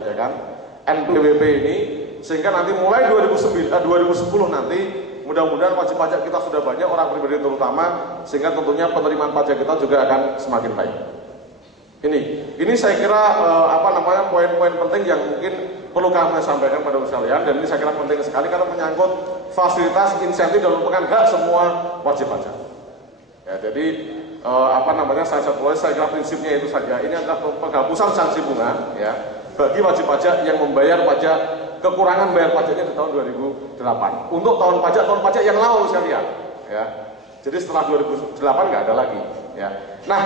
ya kan, NPWP ini, sehingga nanti mulai 2010 nanti mudah-mudahan wajib pajak kita sudah banyak, orang pribadi terutama, sehingga tentunya penerimaan pajak kita juga akan semakin baik. Ini saya kira poin-poin penting yang mungkin perlu kami sampaikan pada sekalian, dan ini saya kira penting sekali karena menyangkut fasilitas insentif dan merupakan hak semua wajib pajak. Ya, jadi saya kira prinsipnya itu saja. Ini adalah penghapusan sanksi bunga ya bagi wajib pajak yang membayar pajak kekurangan bayar pajaknya di tahun 2008 untuk tahun pajak yang lalu sekalian ya. Jadi setelah 2008 nggak ada lagi ya. Nah,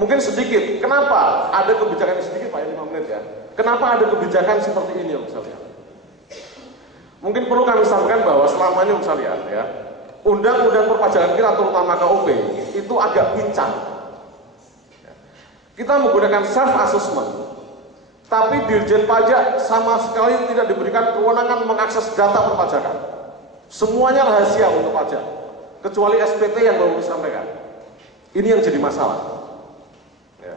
mungkin sedikit kenapa ada kebijakan ini sedikit Pak, 5 menit ya. Kenapa ada kebijakan seperti ini misalnya? Mungkin perlu kami sampaikan bahwa selama ini misalnya ya, undang-undang perpajakan kita terutama KUP itu agak pincang. Kita menggunakan self assessment, tapi Dirjen Pajak sama sekali tidak diberikan kewenangan mengakses data perpajakan. Semuanya rahasia untuk pajak, kecuali SPT yang baru disampaikan. Ini yang jadi masalah. Ya.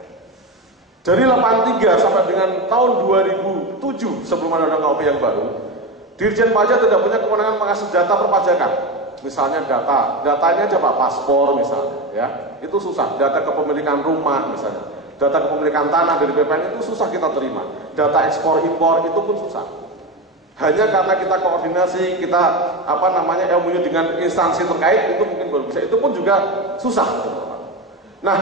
Dari 83 sampai dengan tahun 2007 sebelum ada undang KUP yang baru, Dirjen Pajak tidak punya kewenangan mengakses data perpajakan. Misalnya datanya aja Pak, paspor misalnya, ya itu susah. Data kepemilikan rumah misalnya, data kepemilikan tanah dari BPN itu susah kita terima. Data ekspor impor itu pun susah. Hanya karena kita koordinasi, kita MOU dengan instansi terkait itu mungkin baru bisa. Itu pun juga susah. Nah,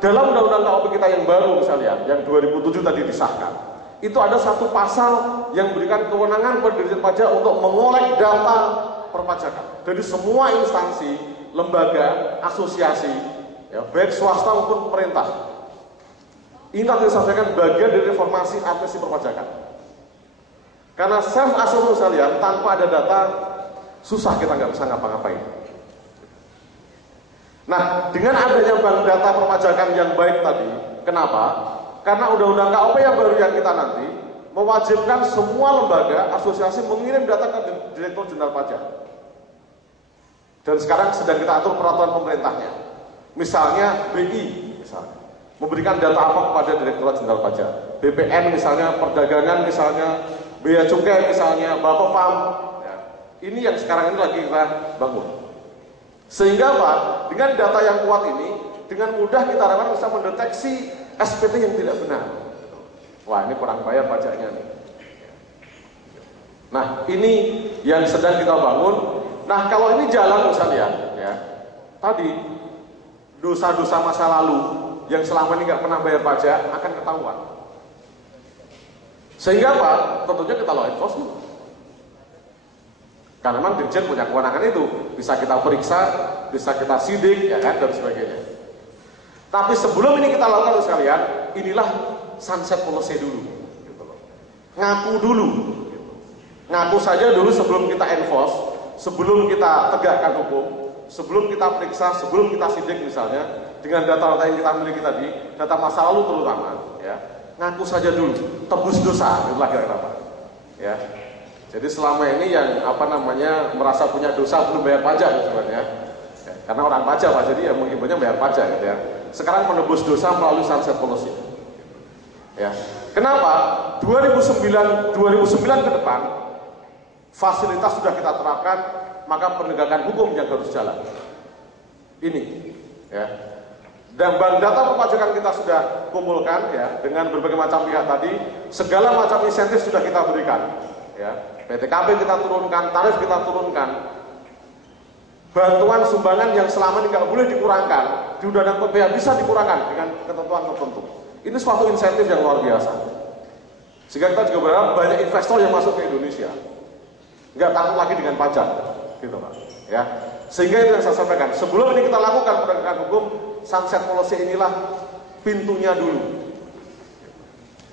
dalam undang-undang KUP kita yang baru misalnya, yang 2007 tadi disahkan, itu ada satu pasal yang memberikan kewenangan kepada Dirjen Pajak untuk mengolek data perpajakan dari semua instansi, lembaga, asosiasi, ya, baik swasta maupun pemerintah. Ini nanti disampaikan bagian dari reformasi administrasi perpajakan. Karena self assessment sekalian, tanpa ada data, susah kita nggak bisa ngapa-ngapain. Nah, dengan adanya bank data perpajakan yang baik tadi, kenapa? Karena undang-undang KUP yang baru yang kita nanti mewajibkan semua lembaga, asosiasi mengirim data ke Direktur Jenderal Pajak. Dan sekarang sedang kita atur peraturan pemerintahnya. Misalnya BI, misalnya memberikan data apa kepada Direktorat Jenderal Pajak. BPN misalnya, perdagangan misalnya, bea cukai misalnya, Bapepam. Ya. Ini yang sekarang ini lagi kita bangun. Sehingga Pak, dengan data yang kuat ini, dengan mudah kita harapkan bisa mendeteksi SPT yang tidak benar. Wah, ini kurang bayar pajaknya nih. Nah, ini yang sedang kita bangun. Nah, kalau ini jalan misalnya, ya, tadi dosa-dosa masa lalu yang selama ini nggak pernah bayar pajak akan ketahuan. Sehingga Pak, tentunya kita law enforcement. Karena memang Dirjen punya kewenangan itu, bisa kita periksa, bisa kita sidik, ya kan, dan sebagainya. Tapi sebelum ini kita lakukan sekalian, inilah sunset policy dulu. Gitu loh. Ngaku dulu. Gitu. Ngaku saja dulu sebelum kita enforce, sebelum kita tegakkan hukum, sebelum kita periksa, sebelum kita sidik misalnya, dengan data-data yang kita miliki tadi, data masa lalu terutama, ya, ngaku saja dulu, tebus dosa, itulah kira-kira Pak. Ya. Jadi selama ini yang merasa punya dosa belum bayar pajak sebenarnya, ya, karena orang pajak Pak, jadi ya menghibahnya bayar pajak gitu ya. Sekarang menebus dosa melalui sunset policy. Ya. Kenapa? 2009 ke depan fasilitas sudah kita terapkan, maka penegakan hukum yang harus jalan. Ini, ya. Dan bank data perpajakan kita sudah kumpulkan, ya, dengan berbagai macam pihak tadi, segala macam insentif sudah kita berikan, ya. PTKB kita turunkan, tarif kita turunkan, bantuan sumbangan yang selama ini nggak boleh dikurangkan di undang-undang PPh bisa dikurangkan dengan ketentuan tertentu. Ini suatu insentif yang luar biasa. Sehingga kita juga berharap banyak investor yang masuk ke Indonesia, nggak takut lagi dengan pajak, gitu Pak. Ya, sehingga itu yang saya sampaikan. Sebelum ini kita lakukan penegakan hukum, sunset policy inilah pintunya dulu.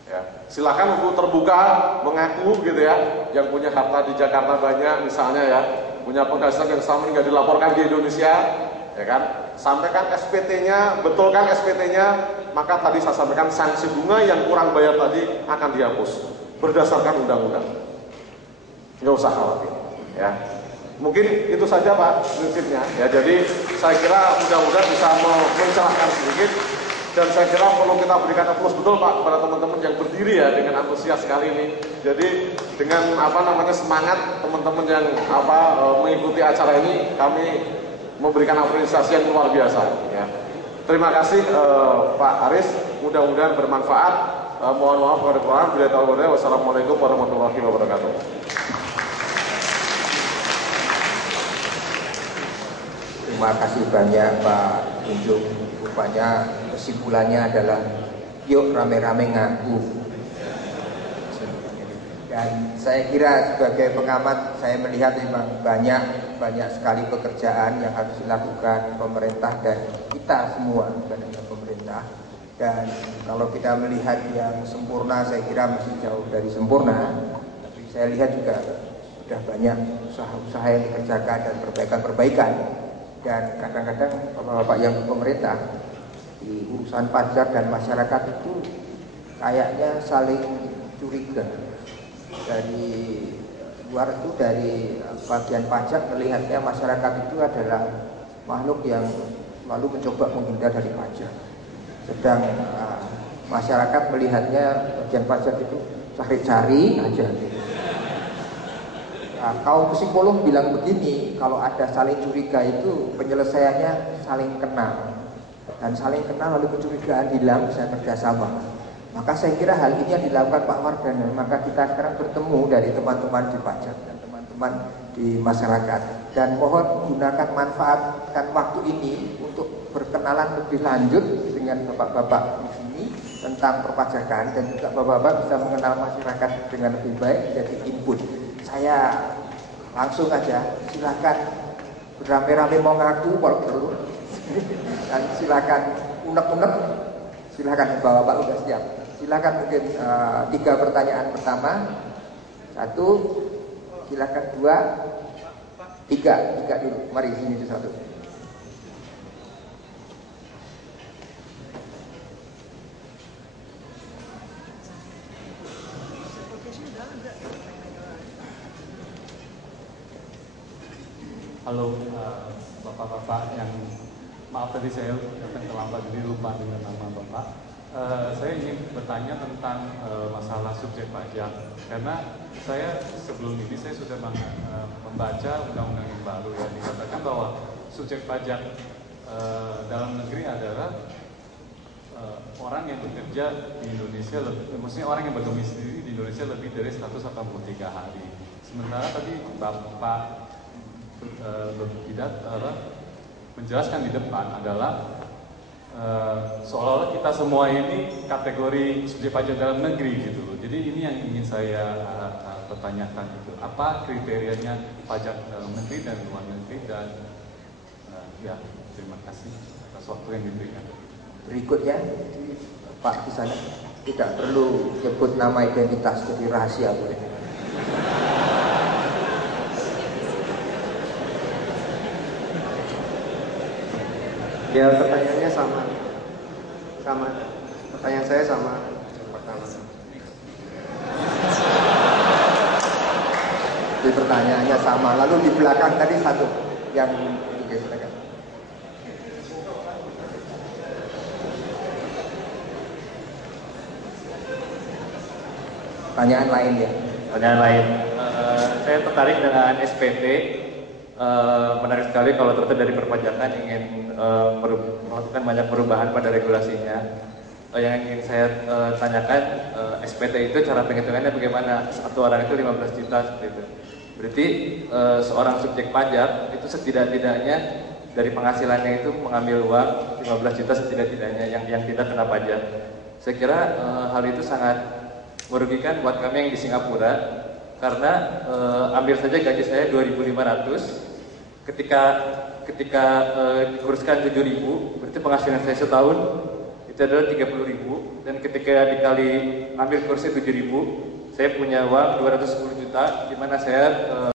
Ya, silakan untuk terbuka, mengaku gitu ya, yang punya harta di Jakarta banyak misalnya ya, punya penghasilan yang selama ini nggak dilaporkan di Indonesia, ya kan, sampaikan SPT-nya, betulkan SPT-nya, maka tadi saya sampaikan sanksi bunga yang kurang bayar tadi akan dihapus berdasarkan undang-undang. Nggak usah khawatir, ya. Mungkin itu saja Pak prinsipnya, ya. Jadi saya kira mudah-mudahan bisa mencerahkan sedikit. Dan saya kira perlu kita berikan aplaus betul Pak kepada teman-teman yang berdiri ya dengan antusias sekali ini. Jadi dengan semangat teman-teman yang mengikuti acara ini, kami memberikan apresiasi yang luar biasa. Ya. Terima kasih Pak Aris, mudah-mudahan bermanfaat. Mohon maaf kepada Tuhan. Wassalamualaikum warahmatullahi wabarakatuh. Terima kasih banyak Pak Junjung. Rupanya kesimpulannya adalah yuk rame-rame ngaku. Dan saya kira sebagai pengamat saya melihat memang banyak sekali pekerjaan yang harus dilakukan pemerintah dan kita semua, bukan hanya pemerintah. Dan kalau kita melihat yang sempurna, saya kira masih jauh dari sempurna. Tapi saya lihat juga sudah banyak usaha-usaha yang dikerjakan dan perbaikan-perbaikan. Dan kadang-kadang bapak-bapak yang pemerintah di urusan pajak dan masyarakat itu kayaknya saling curiga. Dari luar itu, dari bagian pajak melihatnya masyarakat itu adalah makhluk yang selalu mencoba menghindar dari pajak. Sedang masyarakat melihatnya bagian pajak itu cari-cari aja. Nah, kaum psikolog bilang begini, kalau ada saling curiga itu penyelesaiannya saling kenal. Dan saling kenal lalu kecurigaan hilang, bisa kerjasama. Maka saya kira hal ini yang dilakukan Pak Mardhana. Maka kita sekarang bertemu dari teman-teman di pajak dan teman-teman di masyarakat. Dan mohon gunakan, manfaatkan waktu ini untuk berkenalan lebih lanjut dengan bapak-bapak di sini tentang perpajakan, dan juga bapak-bapak bisa mengenal masyarakat dengan lebih baik, jadi input. Saya langsung aja, silakan beramai-ramai mau ngaku kalau perlu, dan silakan unek-unek, silakan bapak-bapak udah siap. Silakan mungkin 3 pertanyaan pertama, 1, silakan 2, 3 dulu. Mari sini satu. Halo bapak-bapak yang maaf tadi saya datang terlambat jadi lupa dengan nama bapak. Saya ingin bertanya tentang masalah subjek pajak, karena saya sebelum ini saya sudah membaca undang-undang yang baru ya, dikatakan bahwa subjek pajak dalam negeri adalah orang yang bekerja di Indonesia, maksudnya orang yang berdomisili di Indonesia lebih dari 183 hari. Sementara tadi Bapak menjelaskan di depan adalah seolah-olah kita semua ini kategori subjek pajak dalam negeri gitu loh. Jadi ini yang ingin saya pertanyakan itu. Apa kriterianya pajak dalam negeri dan luar negeri, dan ya terima kasih atas waktu yang diberikan. Berikutnya Pak di sana tidak perlu sebut nama identitas, jadi rahasia boleh. Ya, pertanyaannya sama. Pertanyaan saya sama pertama. Jadi pertanyaannya sama. Lalu di belakang tadi satu yang digeserkan. Pertanyaan lain ya. Pertanyaan lain. Saya tertarik dengan SPT. Menarik sekali kalau ternyata dari perpajakan ingin melakukan banyak perubahan pada regulasinya. Yang ingin saya tanyakan, SPT itu cara penghitungannya bagaimana? Satu orang itu 15 juta seperti itu. Berarti seorang subjek pajak itu setidak-tidaknya dari penghasilannya itu mengambil uang 15 juta setidak-tidaknya yang tidak kena pajak. Saya kira hal itu sangat merugikan buat kami yang di Singapura, karena ambil saja gaji saya 2.500. Ketika dikurskan 7.000, berarti penghasilan saya setahun itu adalah 30.000, dan ketika dikali ambil kursnya 7.000, saya punya uang 210 juta, di mana saya